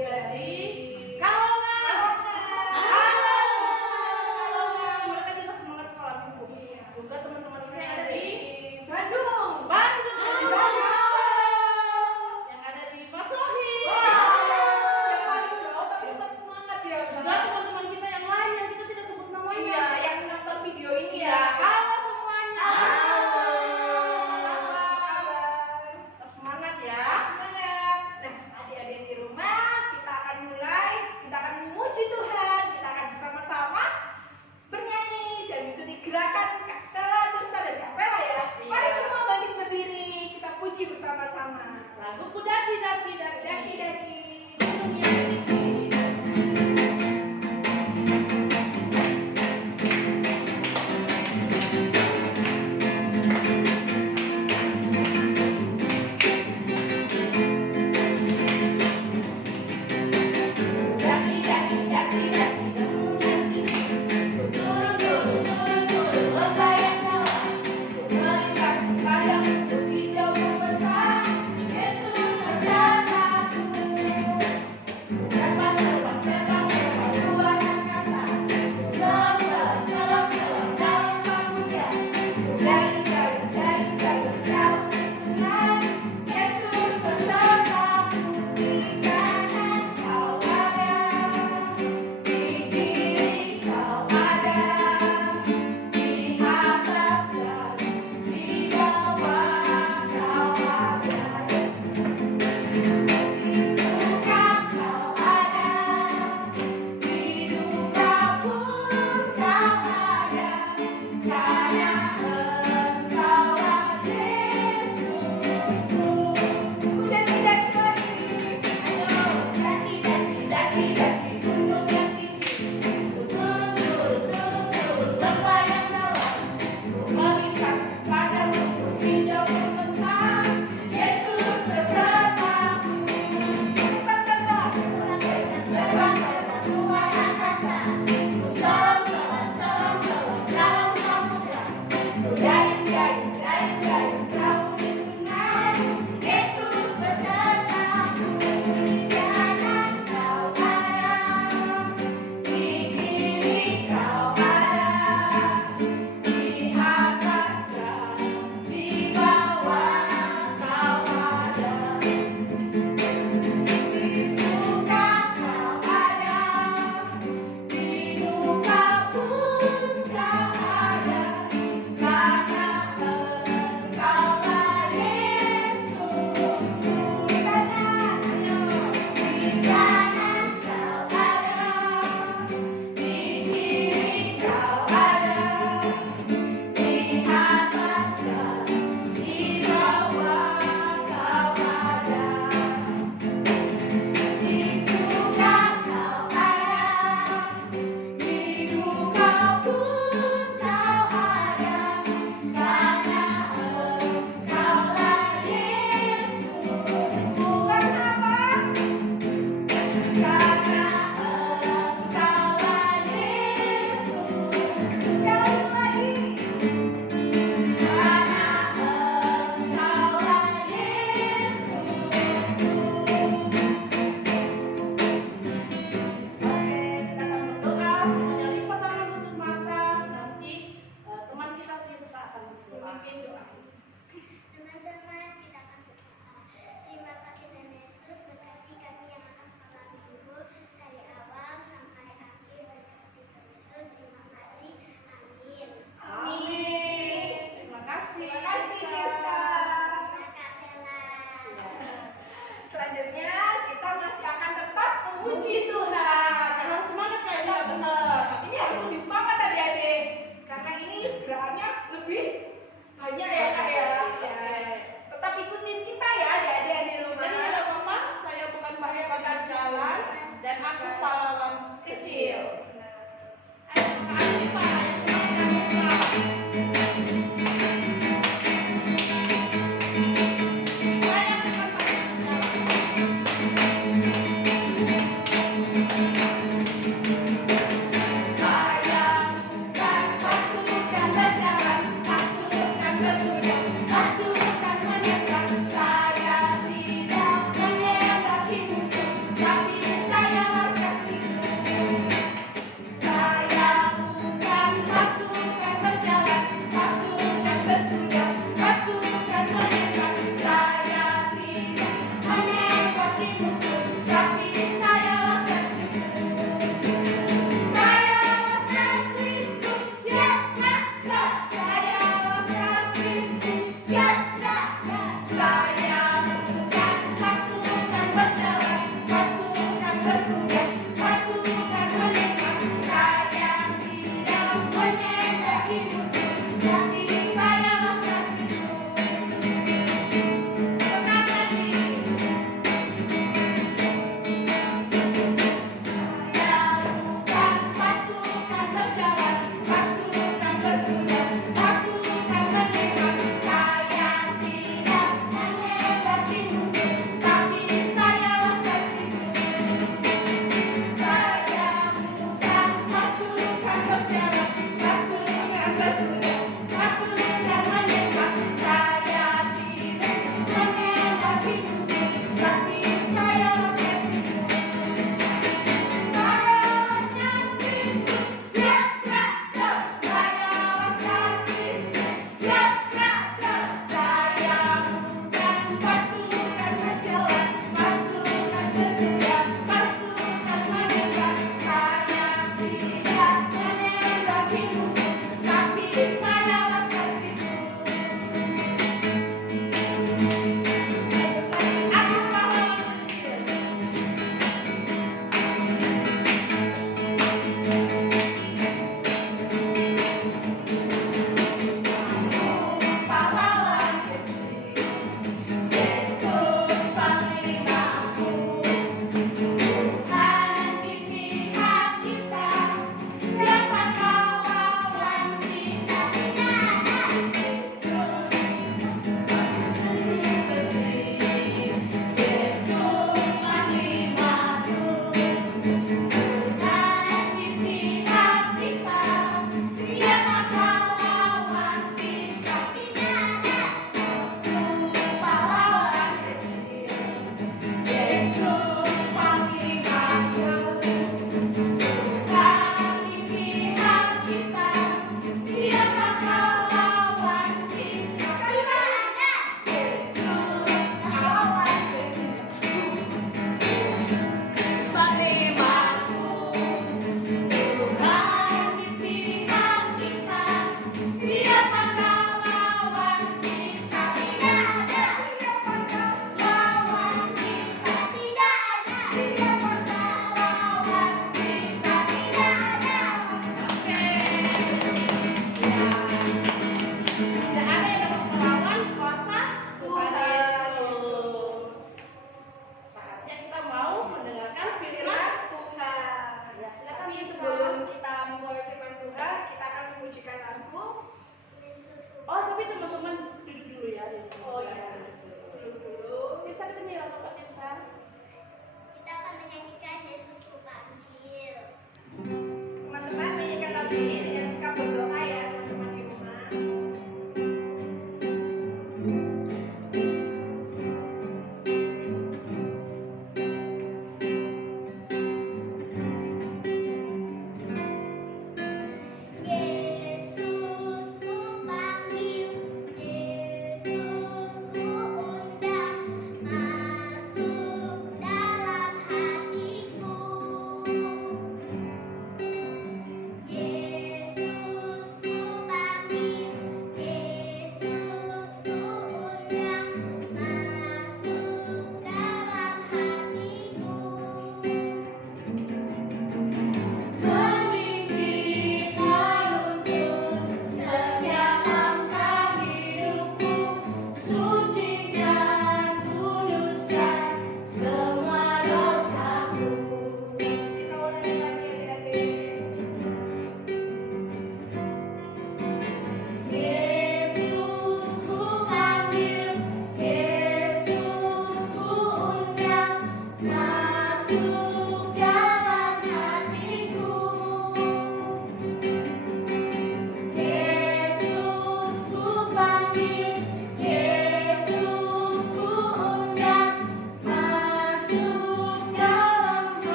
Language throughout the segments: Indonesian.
Adik-adik, Kalongan. Halo. Mereka juga semangat sekolah minggu. Juga teman-teman kita yang ada di Bandung. Yang ada di Pasohi. Yang paling jauh tapi tetap semangat ya. Juga teman-teman kita yang lain yang kita tidak sebut namanya. Iya, yang nonton video ini Iya. ya. Halo semuanya. Halo. Tetap semangat ya. Semangat. Nah, adik-adik di rumah, kita akan memuji Tuhan. Kita akan bersama-sama bernyanyi dan mengikuti gerakan Kak Sela, Nusa, dan Kak Vela ya. Iya. Mari semua bangkit berdiri, kita puji bersama-sama. Lagu daki-daki. Daki-daki. Teman-teman, kita akan berdoa. Terima kasih Tuhan Yesus, berkati kami yang akan sekolah minggu dari awal sampai akhir. Berkati Tuhan Yesus, terima kasih. Amin. Amin. Terima kasih. Terima kasih, Tirsa. Kak Vela. Selanjutnya kita masih akan tetap memuji Tuhan. Emang semangat kayaknya Tidak benar. Ini harus lebih semangat adik-adik. Karena ini gerakannya lebih banyak ya Kak ya. Tetap ikutin kita ya adik-adik di rumah. Jadi ada mama, saya bukan pasukan jalan dan aku pahlawan kecil. Ayo Kak Alifa, yang saya Saya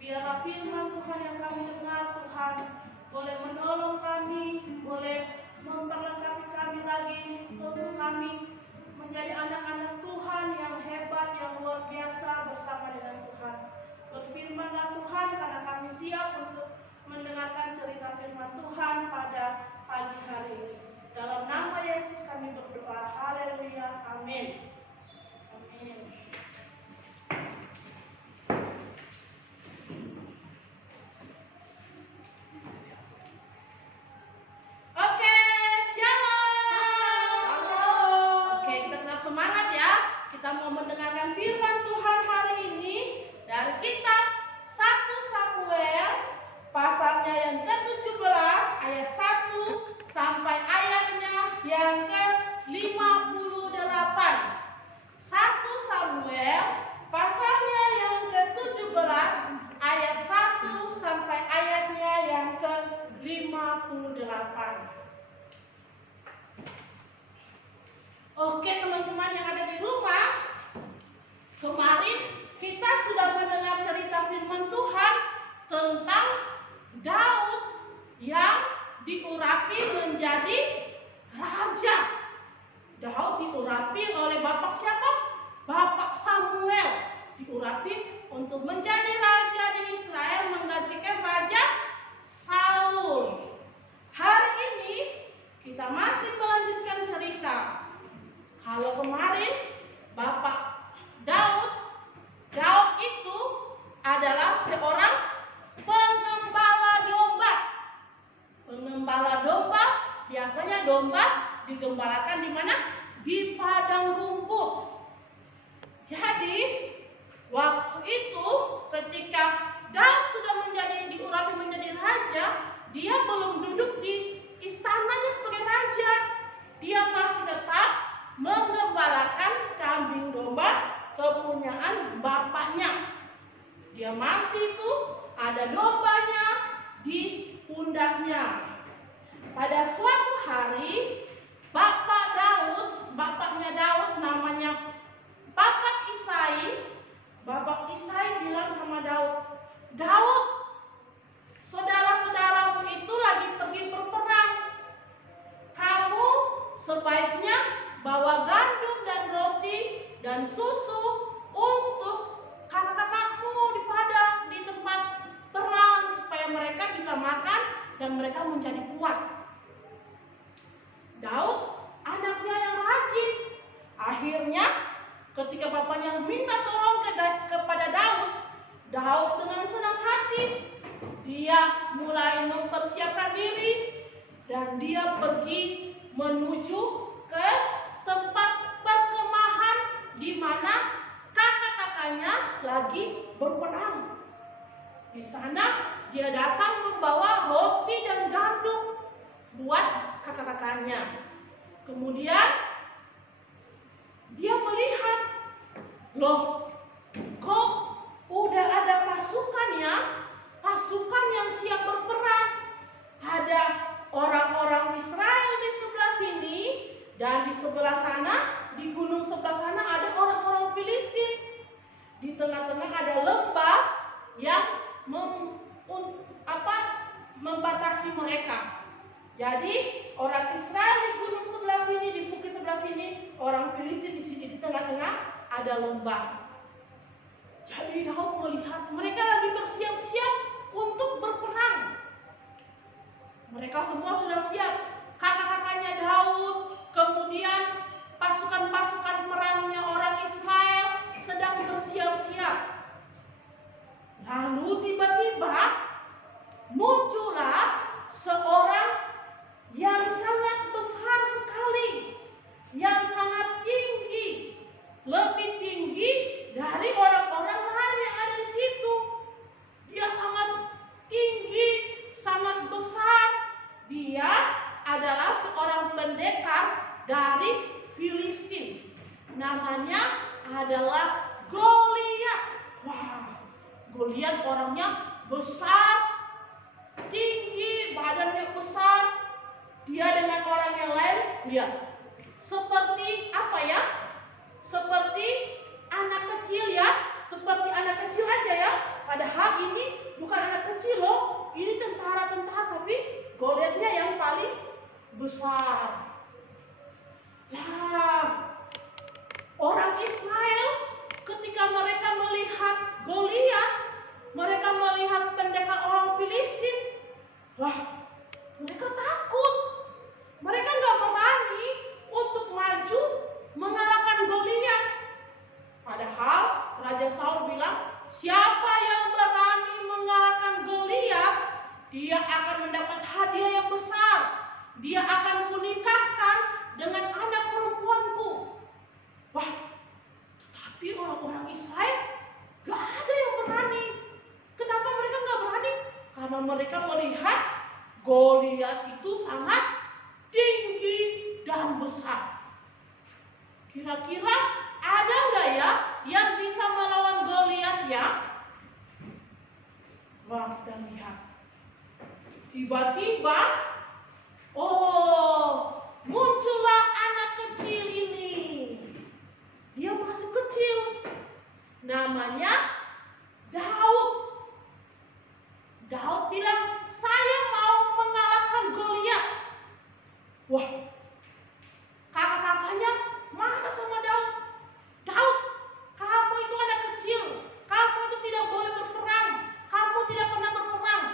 Biarlah firman Tuhan yang kami dengar, Tuhan, boleh menolong kami, boleh memperlengkapi kami lagi untuk kami menjadi anak-anak Tuhan yang hebat, yang luar biasa bersama dengan Tuhan. Berfirmanlah Tuhan, karena kami siap untuk mendengarkan cerita firman Tuhan pada pagi hari ini. Dalam nama Yesus kami berdoa. Haleluya. Amin. Amin. Oke, shalom. Oke, kita tetap semangat ya. Kita mau mendengarkan firman Tuhan hari ini dari kitab adalah seorang pengembala domba. Pengembala domba, biasanya domba digembalakan di mana? Di padang rumput. Jadi waktu itu ketika Daud sudah diurapi menjadi raja, dia belum duduk di istananya sebagai raja. Dia masih tetap menggembalakan kambing domba kepunyaan bapaknya. Dia masih itu ada dombanya di pundaknya. Pada suatu hari bapaknya Daud namanya Bapak Isai bilang sama Daud, "Daud, saudara-saudaramu itu lagi pergi berperang. Kamu sebaiknya bawa gandum dan roti dan susu untuk kakak-kakakmu di padang, di tempat perang, supaya mereka bisa makan dan mereka menjadi kuat." Daud anaknya yang rajin. Akhirnya ketika bapaknya minta tolong kepada Daud dengan senang hati, dia mulai mempersiapkan diri dan dia pergi menuju ke tempat perkemahan di mana kakak-kakaknya lagi berperang. Di sana dia datang membawa roti dan gandum buat kakak-kakaknya. Kemudian dia melihat, loh, kok udah ada pasukan yang siap berperang. Ada orang-orang Israel di sebelah sini, dan di sebelah sana, di gunung sebelah sana ada orang-orang Filistin. Di tengah-tengah ada lembah yang membatasi mereka. Jadi orang Israel di gunung sebelah sini, di bukit sebelah sini, orang Filistin di sini, di tengah-tengah ada lembah. Jadi Daud melihat mereka lagi bersiap-siap untuk berperang. Mereka semua sudah siap. Kakak-kakaknya Daud, kemudian pasukan-pasukan perangnya orang Israel sedang bersiap-siap. Lalu tiba-tiba muncullah seorang yang sangat besar sekali, yang sangat tinggi, lebih tinggi dari orang-orang lain yang ada di situ. Dia sangat tinggi, sangat besar. Dia adalah seorang pendekar dari Filistin. Namanya adalah Goliat. Wah, Goliat orangnya besar, tinggi, badannya besar. Dia dengan orang yang lain, lihat, seperti apa ya? Seperti anak kecil ya, seperti anak kecil aja ya. Padahal ini bukan anak kecil loh, ini tentara-tentara, tapi Goliatnya yang paling besar. Nah, orang Israel ketika mereka melihat Goliat, mereka melihat pendekar orang Filistin, wah, mereka takut. Mereka nggak berani untuk maju mengalahkan Goliat. Padahal Raja Saul bilang, siapa yang berani mengalahkan Goliat, dia akan mendapat hadiah yang besar. Dia akan kunikahkan dengan anak perempuanku. Wah, tetapi orang-orang Israel gak ada yang berani. Kenapa mereka gak berani? Karena mereka melihat Goliat itu sangat tinggi dan besar. Kira-kira ada gak ya yang bisa melawan Goliat ya? Wah, kita lihat. Tiba-tiba, muncullah anak kecil ini. Dia masih kecil. Namanya Daud. Daud bilang, saya mau mengalahkan Goliat. Wah, kakak-kakaknya marah sama Daud. Daud, kamu itu anak kecil. Kamu itu tidak boleh berperang. Kamu tidak pernah berperang.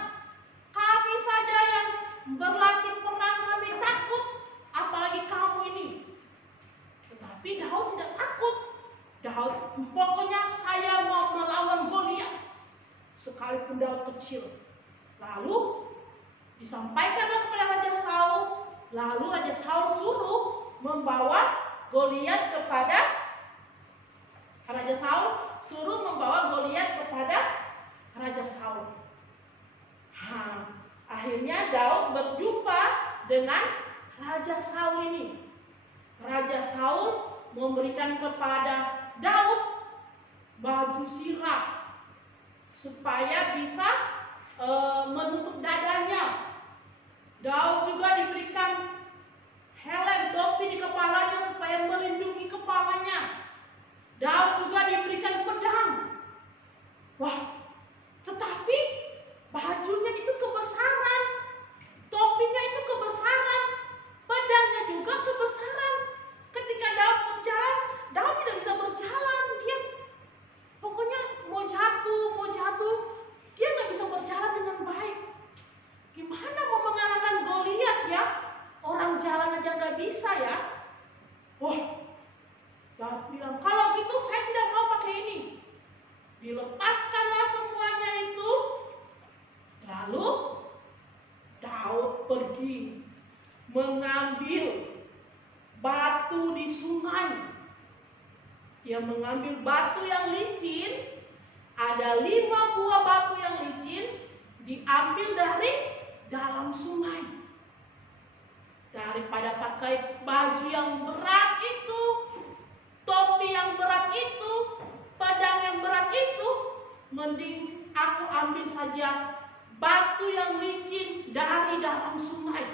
Kami saja yang berlatih perang, kami takut. Apalagi kamu ini. Tetapi Daud tidak takut. Daud, pokoknya saya mau melawan Goliat. sekalipun Daud kecil. Lalu disampaikanlah kepada Raja Saul. Lalu Raja Saul suruh membawa Goliat kepada Raja Saul. Akhirnya Daud berjumpa dengan Raja Saul ini. Raja Saul memberikan kepada Daud baju sirah supaya bisa menutup dadanya. Daud juga diberikan helm topi di kepalanya supaya melindungi kepalanya. Daud juga diberikan pedang. Wah, tetapi bajunya itu kebesaran, topinya itu kebesaran, pedangnya juga kebesaran. Ketika Daud berjalan, Daud tidak bisa berjalan. Dia pokoknya mau jatuh, dia nggak bisa berjalan dengan baik. Gimana mau mengalahkan Goliat ya? Orang jalan aja nggak bisa ya. Wah, Daud bilang, kalau gitu saya tidak mau pakai ini. Dilepaskanlah semuanya itu. Lalu Daud pergi mengambil batu di sungai. Dia mengambil batu yang licin. Ada 5 buah batu yang licin, diambil dari dalam sungai. Daripada pakai baju yang berat itu, topi yang berat itu, pedang yang berat itu, mending aku ambil saja batu yang licin dari dalam sungai.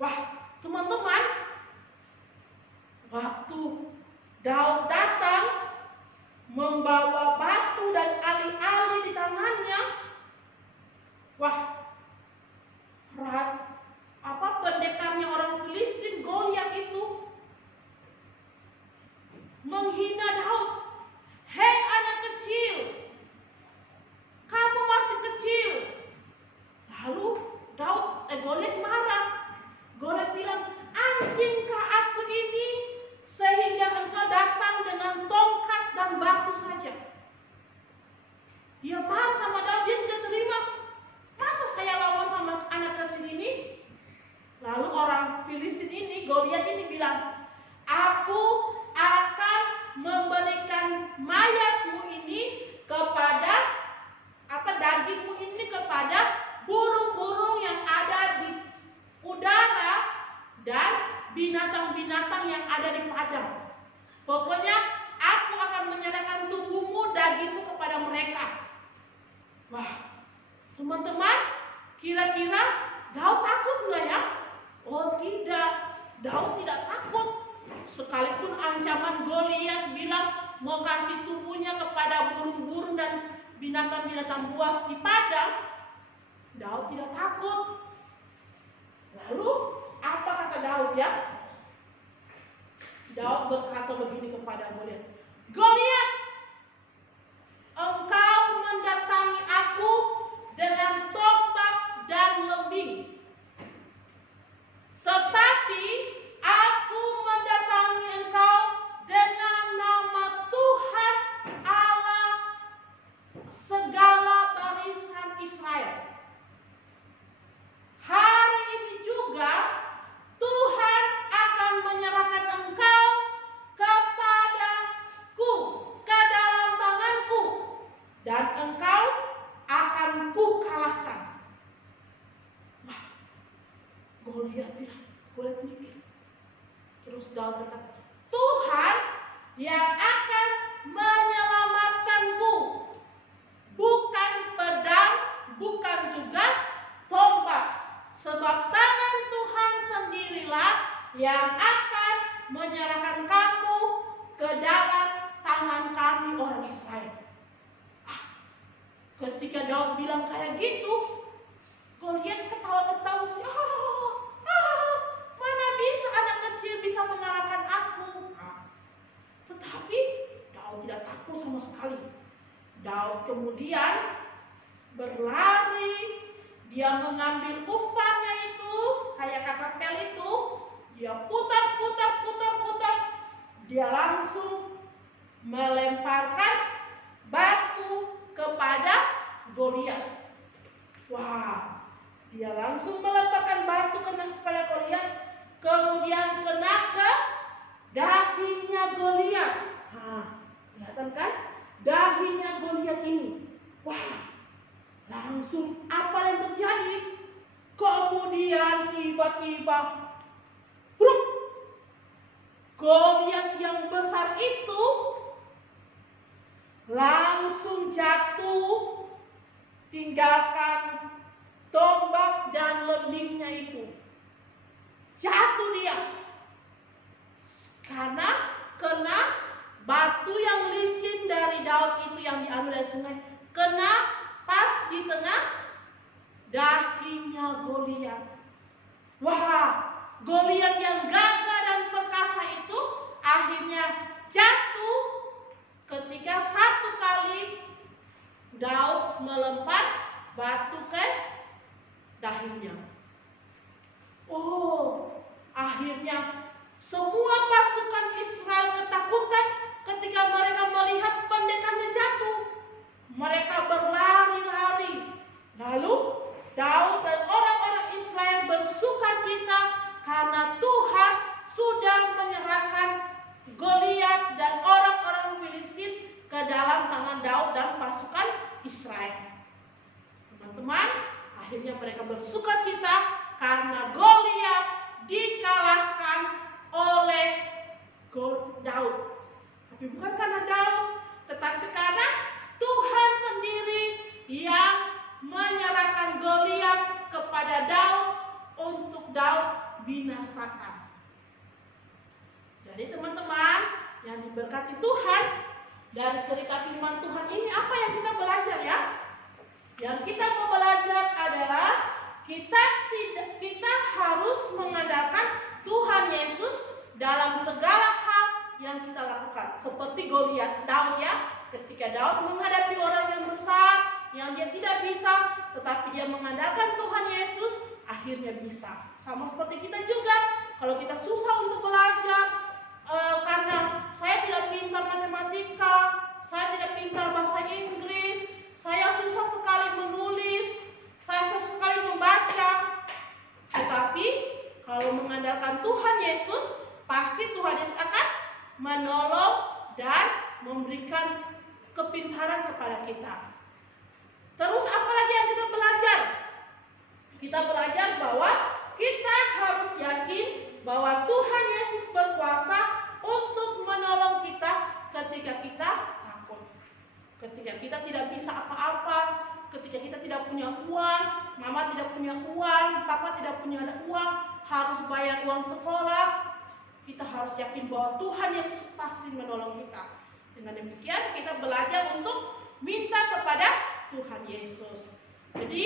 Wah, teman-teman, waktu Daud datang membawa batu dan ali-ali di tangannya, wah, pendekarnya orang Filistin, Goliat itu menghina Daud. Hei anak kecil, kamu masih kecil. Lalu Goliat marah. Goliat bilang, anjingkah aku ini sehingga engkau datang dengan tongkat dan batu saja? Dia marah sama Daud, dia tidak terima. Masa saya lawan sama anak kecil ini? Lalu orang Filistin ini, Goliat ini bilang, aku akan memberikan mayatmu ini kepada dagingmu ini kepada burung-burung yang ada di udara dan binatang-binatang yang ada di padang. Pokoknya aku akan menyerahkan tubuhmu, dagingmu kepada mereka. Wah, teman-teman, kira-kira Daud takut nggak ya? Oh tidak, Daud tidak takut. Sekalipun ancaman Goliat bilang mau kasih tubuhnya kepada burung-burung dan binatang-binatang buas di padang, Daud tidak takut. Lalu apa kata Daud ya? Daud berkata begini kepada Goliat, Goliat, engkau mendatangi aku dengan tombak dan lembing, tetapi aku mendatangi engkau dengan nama Tuhan Allah segala barisan Israel. Hari ini juga Tuhan akan menyerahkan engkau kepadaku, ke dalam tanganku, dan engkau akan kukalahkan. Wah, Goliat mikir. Terus Daud berkata, Tuhan yang akan menyelamatkanku, bukan pedang, bukan juga tombak, sebab tangan Tuhan sendirilah yang akan menyerahkan kamu ke dalam tangan kami orang Israel. Ketika Daud bilang kayak gitu, Goliat ketawa-ketawa sih. Mana bisa anak kecil bisa mengalahkan aku? Tetapi Daud tidak takut sama sekali. Daud kemudian berlari, dia mengambil umpannya itu, kayak kakapel itu, dia putar, dia langsung melemparkan batu kepada Goliat. Wah, dia langsung melemparkan batu kepada Goliat, kemudian kena ke dahinya Goliat. Kelihatan kan? Dahinya Goliat ini. Wah, langsung apa yang terjadi? Kemudian tiba-tiba, bruk, Goliat yang besar itu langsung jatuh, tinggalkan tombak dan lembingnya itu. Jatuh dia karena kena batu yang licin dari Daud itu yang diambil dari sungai, kena pas di tengah dahinya Goliat. Wah, Goliat yang gagah dan perkasa itu akhirnya jatuh ketika satu kali Daud melempar batu ke dahinya. Oh, akhirnya semua pasukan Israel ketakutan ketika mereka melihat pendekarnya jatuh. Mereka berlari-lari. Lalu Daud dan orang-orang Israel bersukacita karena Tuhan sudah menyerahkan Goliat dan orang-orang Filistin ke dalam tangan Daud dan pasukan Israel. Teman-teman, akhirnya mereka bersukacita karena Goliat dikalahkan oleh Daud. Tapi bukan karena Daud, tetapi karena Tuhan sendiri yang menyerahkan Goliat kepada Daud untuk Daud binasakan. Jadi teman-teman yang diberkati Tuhan, dari cerita firman Tuhan ini apa yang kita belajar ya? Yang kita mau belajar adalah kita harus mengandalkan Tuhan Yesus dalam segala hal yang kita lakukan. Seperti Goliat, Daud ya, ketika Daud menghadapi orang yang besar yang dia tidak bisa, tetapi dia mengandalkan Tuhan Yesus, akhirnya bisa. Sama seperti kita juga, kalau kita susah untuk belajar, karena saya tidak pintar matematika, saya tidak pintar bahasa Inggris, saya susah sekali menulis, saya susah sekali membaca. Tetapi kalau mengandalkan Tuhan Yesus, pasti Tuhan Yesus akan menolong dan memberikan kepintaran kepada kita. Terus apa lagi yang kita belajar? Kita belajar bahwa kita harus yakin bahwa Tuhan Yesus berkuasa untuk menolong kita ketika kita takut. Ketika kita tidak bisa apa-apa, ketika kita tidak punya uang, mama tidak punya uang, papa tidak punya uang, harus bayar uang sekolah, kita harus yakin bahwa Tuhan Yesus pasti menolong kita. Dengan demikian kita belajar untuk minta kepada Tuhan Yesus. Jadi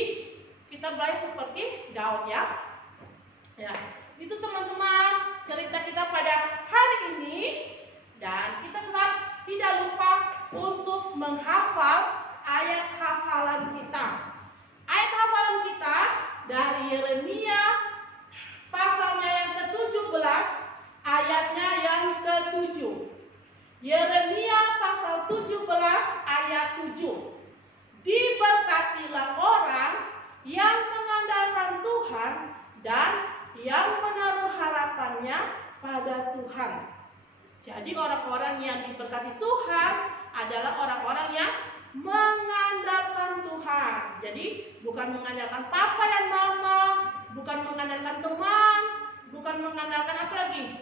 kita belajar seperti Daud ya. Ya, itu teman-teman cerita kita pada hari ini, dan kita tetap tidak lupa untuk menghafal ayat hafalan kita. Ayat hafalan kita dari Yeremia pasalnya yang ke-17, ayatnya yang ke-7. Yeremia pasal 17 ayat 7. Diberkatilah orang yang mengandalkan Tuhan dan yang menaruh harapannya pada Tuhan. Jadi orang-orang yang diberkati Tuhan adalah orang-orang yang mengandalkan Tuhan. Jadi bukan mengandalkan papa dan mama, bukan mengandalkan teman, bukan mengandalkan apa lagi,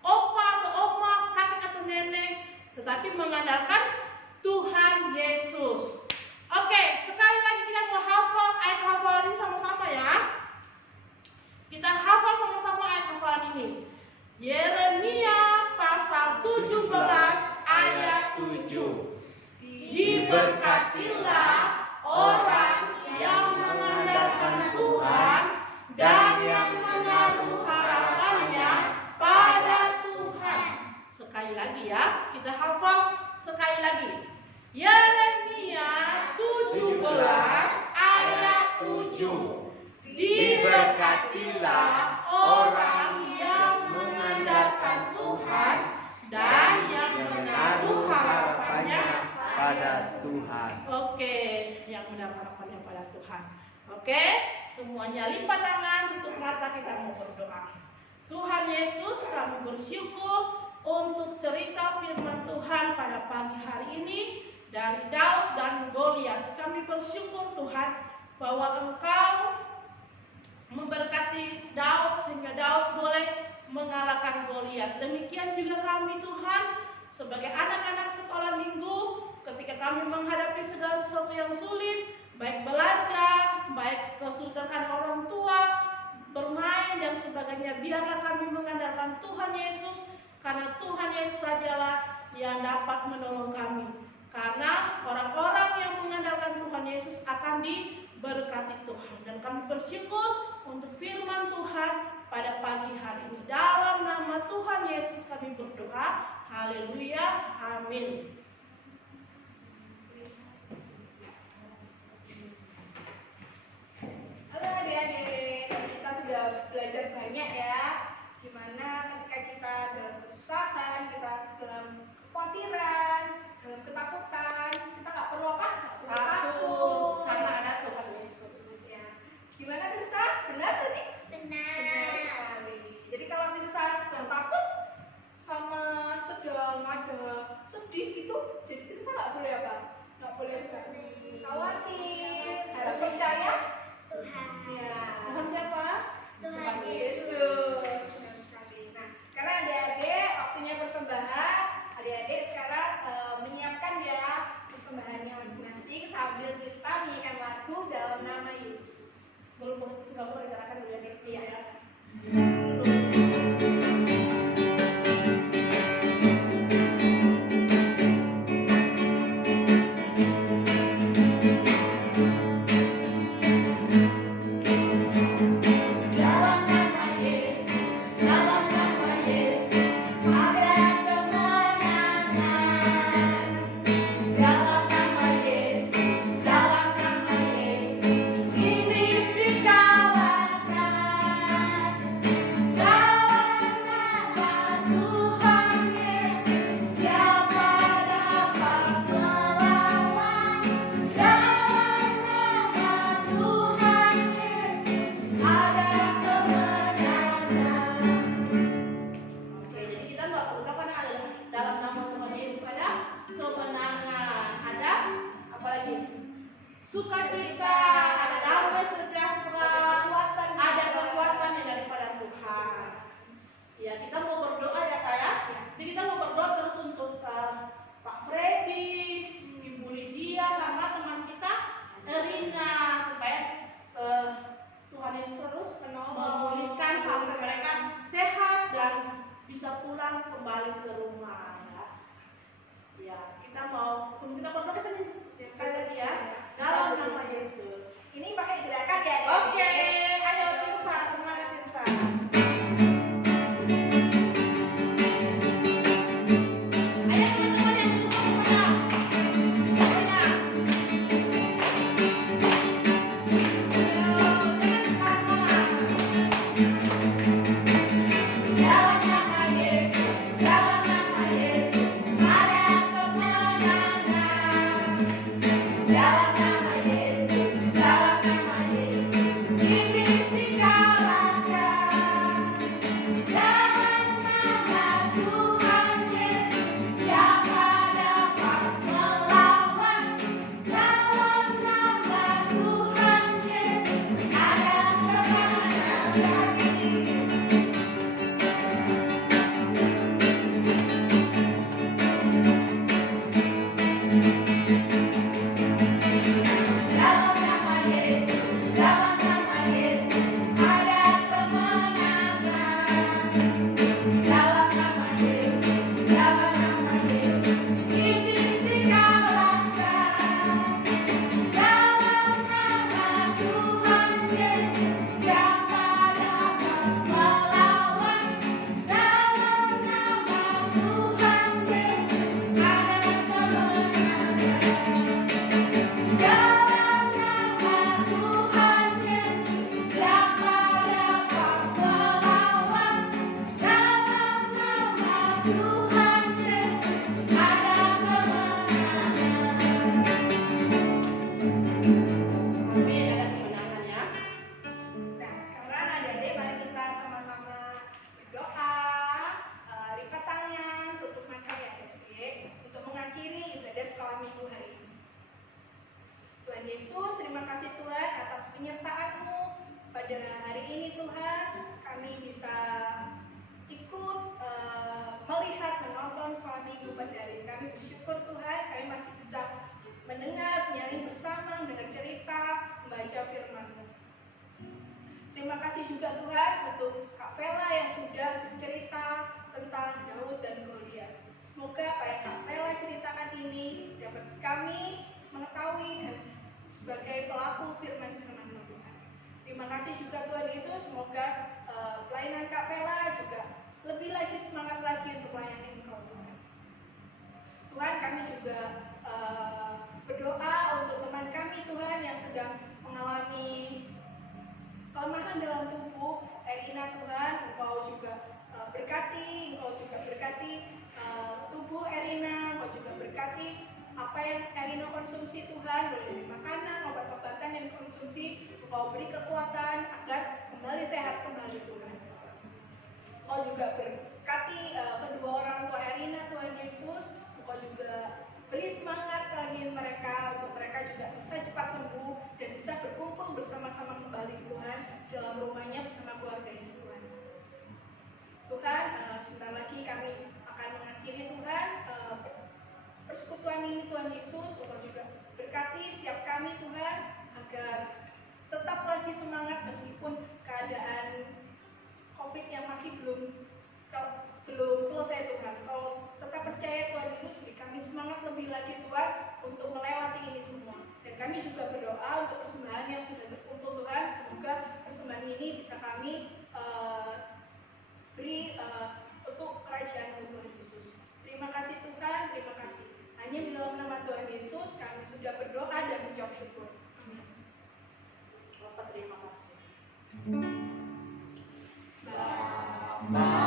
opa atau oma, kakek atau nenek, tetapi mengandalkan Tuhan Yesus. Oke, sekali lagi kita mau hafal ayat hafalan ini sama-sama ya. Kita hafal sama-sama ayat hafalan ini. Yeremia pasal 17 ayat 7. Diberkatilah orang yang mengandalkan Tuhan dan yang menaruh harapannya pada Tuhan. Sekali lagi ya, kita hafal sekali lagi. Yeremia 17 ayat 7. Diberkatilah orang yang mengandalkan Tuhan dan yang menaruh harapannya pada Tuhan. Oke, yang yang benar harapannya pada Tuhan. Oke, semuanya lipat tangan, tutup mata, kita mau berdoa. Tuhan Yesus, kami bersyukur untuk cerita firman Tuhan pada pagi hari ini dari Daud dan Goliat. Kami bersyukur Tuhan bahwa Engkau memberkati Daud sehingga Daud boleh mengalahkan Goliat. Demikian juga kami Tuhan sebagai anak-anak sekolah minggu, ketika kami menghadapi segala sesuatu yang sulit, baik belajar, baik kesulitan orang tua, bermain dan sebagainya, biarlah kami mengandalkan Tuhan Yesus, karena Tuhan Yesus sajalah yang dapat menolong kami. Karena orang-orang yang mengandalkan Tuhan Yesus akan diberkati Tuhan. Dan kami bersyukur untuk firman Tuhan pada pagi hari ini. Dalam nama Tuhan Yesus kami berdoa. Haleluya. Amin. Halo adik-adik, kita sudah belajar banyak ya. Gimana ketika kita dalam kesusahan, kita dalam kekhawatiran, dalam ketakutan, kita nggak perlu apa? Takut, karena ada Tuhan Yesus. Ya. Gimana Tirsa? Benar tadi? Benar sekali. Jadi kalau Tirsa sedang takut sama sedang ada sedih gitu, jadi Tirsa nggak boleh apa? Nggak boleh khawatir, harus percaya Tuhan. ya. Tuhan siapa? Tuhan Yesus. Benar sekali. Nah, sekarang adik-adik waktunya persembahan. Adik-adik sekarang menyiapkan ya persembahannya masing-masing sambil kita menyanyikan lagu dalam nama Yesus. Belum nggak boleh gerakan dulu ya. Iya. Dalam kasih juga Tuhan untuk Kak Vela yang sudah cerita tentang Daud dan Goliat. Semoga apa yang Kak Vela ceritakan ini dapat kami mengetahui dan sebagai pelaku firman-firman Tuhan. Terima kasih juga Tuhan Yesus, semoga pelayanan Kak Vela juga lebih lagi semangat lagi untuk melayani Engkau Tuhan. Tuhan, kami juga berdoa untuk teman kami Tuhan yang sedang mengalami kelemahan dalam tubuh. Erina Tuhan, Engkau juga berkati, Engkau juga berkati tubuh Erina, Engkau juga berkati apa yang Erina konsumsi Tuhan, boleh dari makanan, obat-obatan yang dikonsumsi, Engkau beri kekuatan agar kembali sehat kembali Tuhan. Engkau juga berkati kedua orang tua Erina Tuhan Yesus, Engkau juga beri semangat bagi mereka untuk mereka juga bisa cepat sembuh dan bisa berkumpul bersama-sama kembali Tuhan dalam rumahnya bersama keluarganya Tuhan. Tuhan, sebentar lagi kami akan mengakhiri Tuhan persekutuan ini Tuhan Yesus. Engkau juga berkati setiap kami Tuhan agar tetap lagi semangat meskipun keadaan COVID yang masih belum selesai Tuhan. Kau tetap percaya Tuhan Yesus, beri kami semangat lebih lagi Tuhan untuk melewati ini semua. Dan kami juga berdoa untuk persembahan yang sudah berkumpul Tuhan, semoga persembahan ini bisa kami beri untuk kerajaan Tuhan Yesus. Terima kasih Tuhan, terima kasih. Hanya di dalam nama Tuhan Yesus kami sudah berdoa dan menjawab syukur. Amin. Bapak terima kasih. Bapa